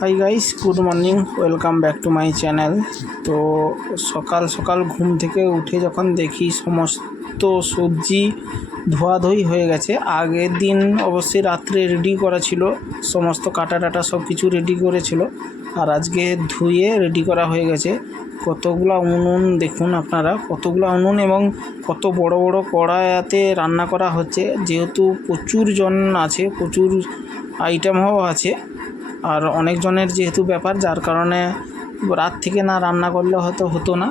Hi guys good morning welcome back to my channel তো সকাল সকাল ঘুম থেকে উঠে যখন দেখি সমস্ত সবজি ধোয়াধুয়ি হয়ে গেছে, আগের দিন অবশ্যই রাত্রে রেডি করা ছিল, সমস্ত কাটা টাটা সব কিছু রেডি করেছিল, আর আজকে ধুয়ে রেডি করা হয়ে গেছে। কতগুলা উনুন দেখুন আপনারা, কতগুলা উনুন এবং কত বড় বড় কড়াইতে রান্না করা হচ্ছে। যেহেতু প্রচুর জন আছে, প্রচুর আইটেমও আছে, আর অনেকজনের যেহেতু ব্যাপার, যার কারণে রাত থেকে না রান্না করলে হয়তো হতো না।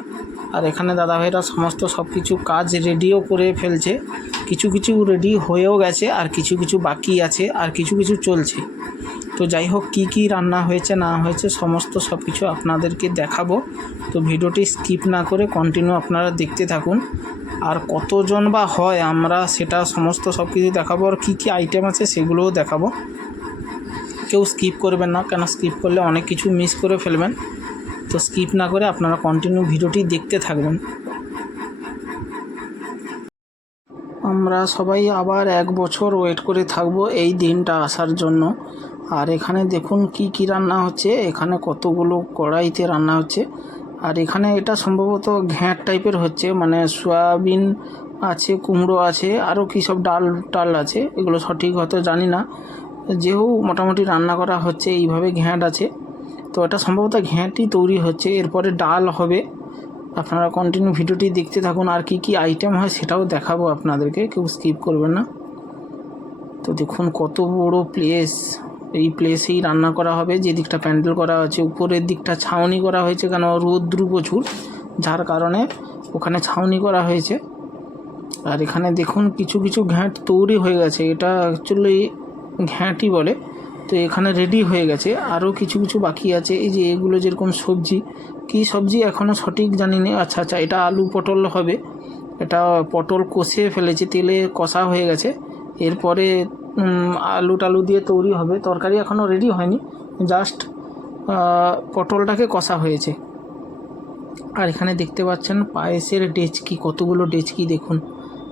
আর এখানে দাদাভাইরা সমস্ত সব কিছু কাজ রেডিও করে ফেলছে। কিছু কিছু রেডি হয়েও গেছে, আর কিছু কিছু বাকি আছে, আর কিছু কিছু চলছে। তো যাই হোক, কী কী রান্না হয়েছে, না হয়েছে, সমস্ত সব কিছু আপনাদেরকে দেখাবো। তো ভিডিওটি স্কিপ না করে কন্টিনিউ আপনারা দেখতে থাকুন। আর কতজন বা হয়, আমরা সেটা সমস্ত সব কিছু দেখাবো। আর কী কী আইটেম আছে, সেগুলোও দেখাবো। কেউ স্কিপ করবেন না, কেন স্কিপ করলে অনেক কিছু মিস করে ফেলবেন। তো স্কিপ না করে আপনারা কন্টিনিউ ভিডিওটি দেখতে থাকবেন। আমরা সবাই আবার এক বছর ওয়েট করে থাকব এই দিনটা আসার জন্য। আর এখানে দেখুন কি কি রান্না হচ্ছে। এখানে কতগুলো কড়াইতে রান্না হচ্ছে। আর এখানে এটা সম্ভবত ঘ্যাঁট টাইপের হচ্ছে মানে সয়াবিন আছে, কুমড়ো আছে, আরও কী সব ডাল টাল আছে, এগুলো সঠিক হয়তো জানি না। যেহেতু মোটামুটি রান্না করা হচ্ছে, এইভাবে ঘ্যাঁট আছে। তো এটা সম্ভবত ঘ্যাঁটই তৈরি হচ্ছে, এরপরে ডাল হবে। আপনারা কন্টিনিউ ভিডিওটি দেখতে থাকুন, আর কি কি আইটেম হয় সেটাও দেখাবো আপনাদেরকে, কেউ স্কিপ করবেন না। তো দেখুন কত বড় প্লেস এই প্লেসেই রান্না করা হবে, যে দিকটা প্যান্ডেল করা আছে, উপরের দিকটা ছাউনি করা হয়েছে কেন? রৌদ্রু প্রচুর, যার কারণে ওখানে ছাউনি করা হয়েছে। আর এখানে দেখুন কিছু কিছু ঘ্যাঁট তৈরি হয়ে গেছে, এটা অ্যাকচুয়ালি ঘ্যাঁটই বলে। তো এখানে রেডি হয়ে গেছে, আরও কিছু কিছু বাকি আছে। এই যে এগুলো যেরকম সবজি, কী সবজি এখনও সঠিক জানি না আচ্ছা আচ্ছা এটা আলু পটল হবে। এটা পটল কষে ফেলেছে, তেলে কষা হয়ে গেছে। এরপরে আলু টালু দিয়ে তৈরি হবে। তরকারি এখনও রেডি হয়নি। জাস্ট পটলটাকে কষা হয়েছে। আর এখানে দেখতে পাচ্ছেন পায়েসের ডেচকি, কতগুলো ডেচকি দেখুন।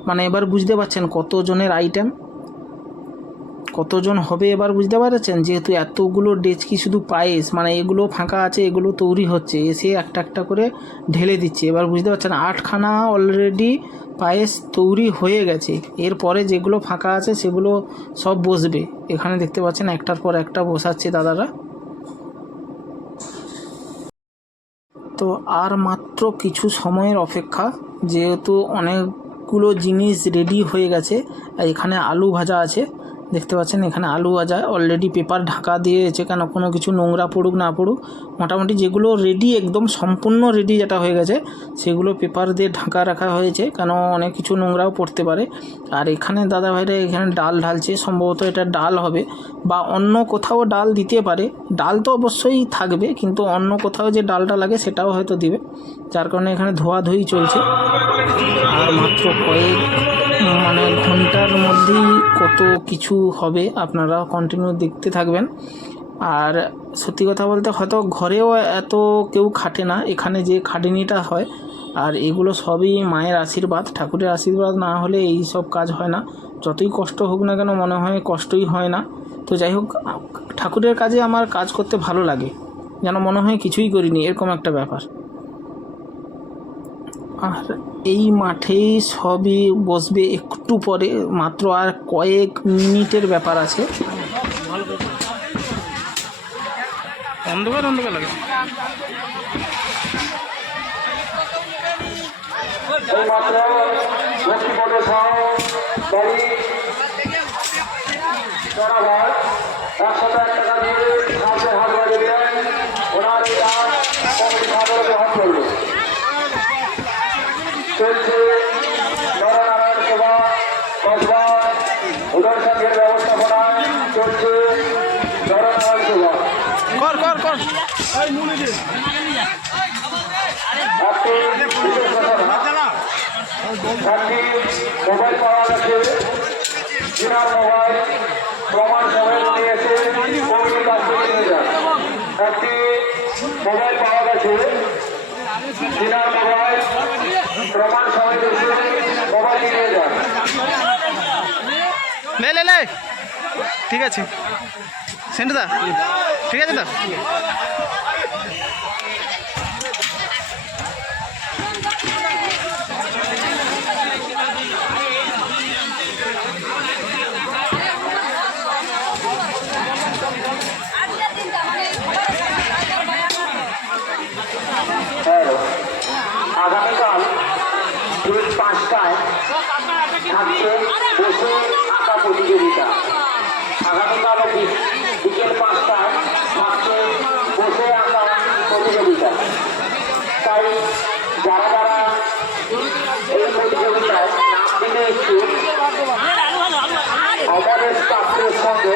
মানে এবার বুঝতে পারছেন কতজনের আইটেম কতজন হবে এবার বুঝতে পারছেন? যেহেতু এতগুলো ডেচকি শুধু পায়েস মানে এগুলো ফাঁকা আছে, এগুলো তৈরি হচ্ছে, এসে একটা একটা করে ঢেলে দিচ্ছে। এবার বুঝতে পারছেন, আটখানা অলরেডি পায়েস তৈরি হয়ে গেছে। এরপরে যেগুলো ফাঁকা আছে, সেগুলো সব বসবে। এখানে দেখতে পাচ্ছেন, একটার পর একটা বসাচ্ছে দাদারা। তো আর মাত্র কিছু সময়ের অপেক্ষা, যেহেতু অনেকগুলো জিনিস রেডি হয়ে গেছে এখানে আলু ভাজা আছে। দেখতে পাচ্ছেন এখানে আলু ভাজা অলরেডি পেপার ঢাকা দিয়েছে, কেন কোনো কিছু নোংরা পড়ুক না পড়ুক। মোটামুটি যেগুলো রেডি একদম সম্পূর্ণ রেডি যেটা হয়ে গেছে, সেগুলো পেপার দিয়ে ঢাকা রাখা হয়েছে, কেন অনেক কিছু নোংরাও পড়তে পারে। আর এখানে দাদা ভাইরা এখানে ডাল ঢালছে, সম্ভবত এটা ডাল হবে, বা অন্য কোথাও ডাল দিতে পারে। ডাল তো অবশ্যই থাকবে, কিন্তু অন্য কোথাও যে ডালটা লাগে সেটাও হয়তো দিবে। যার কারণে এখানে ধোয়াধুয়ি চলছে। আর মাত্র কয়েক মধ্যেই কত কিছু হবে আপনারা কন্টিনিউ দেখতে থাকবেন। আর সত্যি কথা বলতে হয়তো ঘরেও এত কেউ খাটে না, এখানে যে খাটুনিটা হয়, আর এগুলো সবই মায়ের আশীর্বাদ, ঠাকুরের আশীর্বাদ না হলে এই সব কাজ হয় না। যতই কষ্ট হোক না কেন মনে হয় কষ্টই হয় না। তো যাই হোক, ঠাকুরের কাজে আমার কাজ করতে ভালো লাগে, যেন মনে হয় কিছুই করিনি, এরকম একটা ব্যাপার। আর এই মাঠেই সবই বসবে একটু পরে মাত্র আর কয়েক মিনিটের ব্যাপার আছে। অন্ধকার অন্ধকার লাগে। টাকা দিয়ে হাতে হাত বাড়িয়ে দিলেন ওনার এই দান কমিটি সাদরে গ্রহণ করল চলছে নরনারায়ণ সেবা কসবা উদয় সংঘের ব্যবস্থাপনায় চলছে নরনারায়ণ সেবা কর কর কর বিশেষ ঘটনা একটি মোবাইল পাওয়া গেছে চীনার মোবাইল প্রমাণ সবাই নিয়েছে কমিটির কাছ থেকে নিয়ে যান মোবাইল লে লে লে। ঠিক আছে। সেন্টু দা ঠিক আছে তো হ্যালো আগামীকাল ঠিক পাঁচটায় থাকছে বসে আঁকা প্রতিযোগিতা আগামীকাল বি- বিকেল পাঁচটায় থাকছে বসে আঁকা প্রতিযোগিতা তাই যারা যারা এই প্রতিযোগিতায় নাম দিতে ইচ্ছুক আমাদের স্টাফের সঙ্গে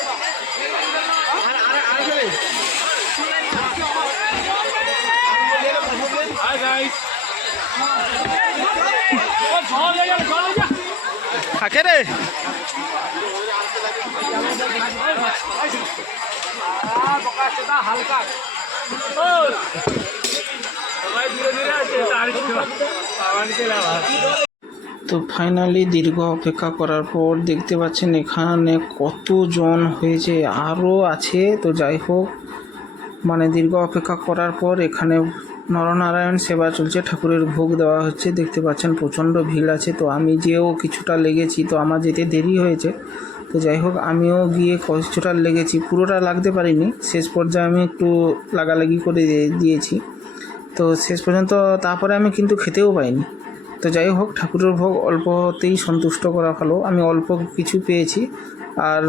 তো ফাইনালি দীর্ঘ অপেক্ষা করার পর দেখতে পাচ্ছেন এখানে কতজন হয়েছে আরও আছে। তো যাই হোক মানে দীর্ঘ অপেক্ষা করার পর এখানে নরনারায়ণ সেবা চলছে, ঠাকুরের ভোগ দেওয়া হচ্ছে, দেখতে পাচ্ছেন প্রচণ্ড ভিড় আছে, তো আমি যেও কিছুটা লেগেছি, তো আমার যেতে দেরি হয়েছে। তো যাই হোক, আমিও গিয়ে কিছুটা লেগেছি, পুরোটা লাগতে পারিনি, শেষ পর্যায়ে আমি একটু লাগালাগি করে দিয়েছি। তো শেষ পর্যন্ত তারপরে আমি কিন্তু খেতেও পাইনি। তো যাই হোক, ঠাকুরের ভোগ অল্পতেই সন্তুষ্ট করা ভালো, আমি অল্প কিছু পেয়েছি। আর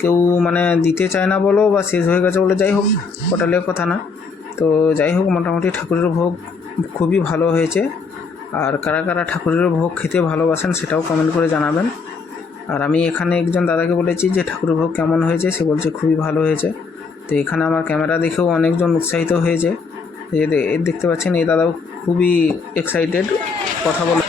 কেউ মানে দিতে চায় না বলো বা শেষ হয়ে গেছে বলে, যাই হোক ওটালের কথা না। তো যাই হোক, মোটামুটি ঠাকুরের ভোগ খুবই ভালো হয়েছে। আর কারা কারা ঠাকুরের ভোগ খেতে ভালোবাসেন সেটাও কমেন্ট করে জানাবেন। আর আমি এখানে একজন দাদাকে বলেছি যে, ঠাকুরের ভোগ কেমন হয়েছে? সে বলছে, খুবই ভালো হয়েছে। তো এখানে আমার ক্যামেরা দেখেও অনেকজন উৎসাহিত হয়েছে। দেখতে পাচ্ছেন, এই দাদাও খুবই এক্সাইটেড কথা বলে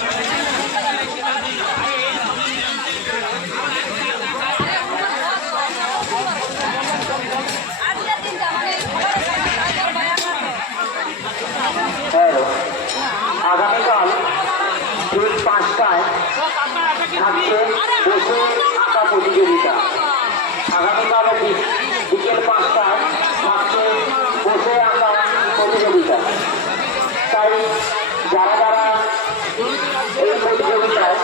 প্রতিযোগিতা। তাই যারা যারা এই প্রতিযোগিতায়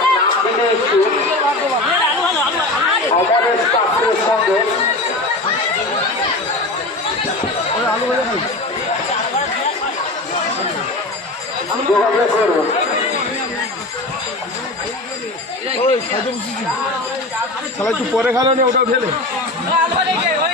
নাম একটু পরে খেলো নি খেলে। ওই